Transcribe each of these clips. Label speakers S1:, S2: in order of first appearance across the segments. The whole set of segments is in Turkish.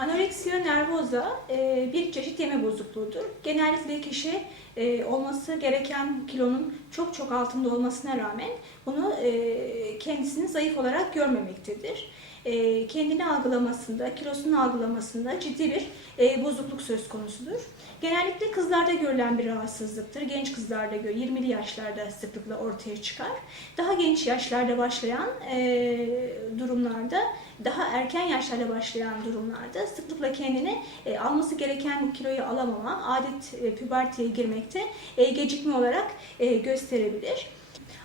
S1: Anoreksiya nervoza e, bir çeşit yeme bozukluğudur. Genellikle kişi e, olması gereken kilonun çok çok altında olmasına rağmen bunu e, kendisini zayıf olarak görmemektedir. Kendini algılamasında, kilosunu algılamasında ciddi bir bozukluk söz konusudur. Genellikle kızlarda görülen bir rahatsızlıktır. Genç kızlarda, gö- 20'li yaşlarda sıklıkla ortaya çıkar. Daha genç yaşlarda başlayan durumlarda, daha erken yaşlarda başlayan durumlarda sıklıkla kendini e, alması gereken kiloyu alamama, adet e, püberteye girmekte e, gecikme olarak e, gösterebilir.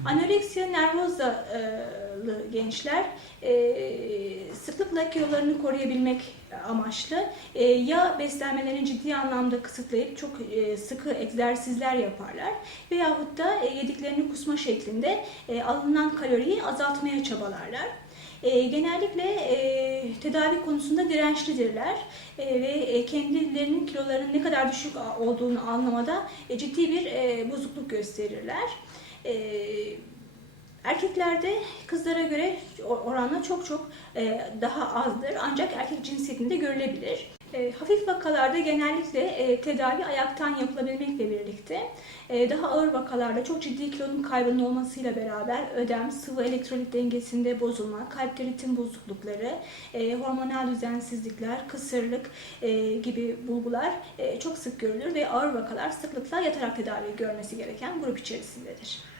S1: Anoreksiya nervozalı gençler e, sıklıkla kilolarını koruyabilmek amaçlı e, ya beslenmelerini ciddi anlamda kısıtlayıp çok e, sıkı egzersizler yaparlar veyahut da e, yediklerini kusma şeklinde e, alınan kaloriyi azaltmaya çabalarlar. E, genellikle e, tedavi konusunda dirençlidirler e, ve e, kendilerinin kilolarının ne kadar düşük olduğunu anlamada e, ciddi bir e, bozukluk gösterirler. E, Erkeklerde kızlara göre oranla çok çok e, daha azdır ancak erkek cinsiyetinde görülebilir. E, Hafif vakalarda genellikle e, tedavi ayaktan yapılabilmekle birlikte e, daha ağır vakalarda çok ciddi kilonun kaybının olmasıyla beraber ödem, sıvı elektrolit dengesinde bozulma, kalpte ritim bozuklukları, e, hormonal düzensizlikler, kısırlık e, gibi bulgular e, çok sık görülür ve ağır vakalar sıklıkla yatarak tedavi görmesi gereken grup içerisindedir.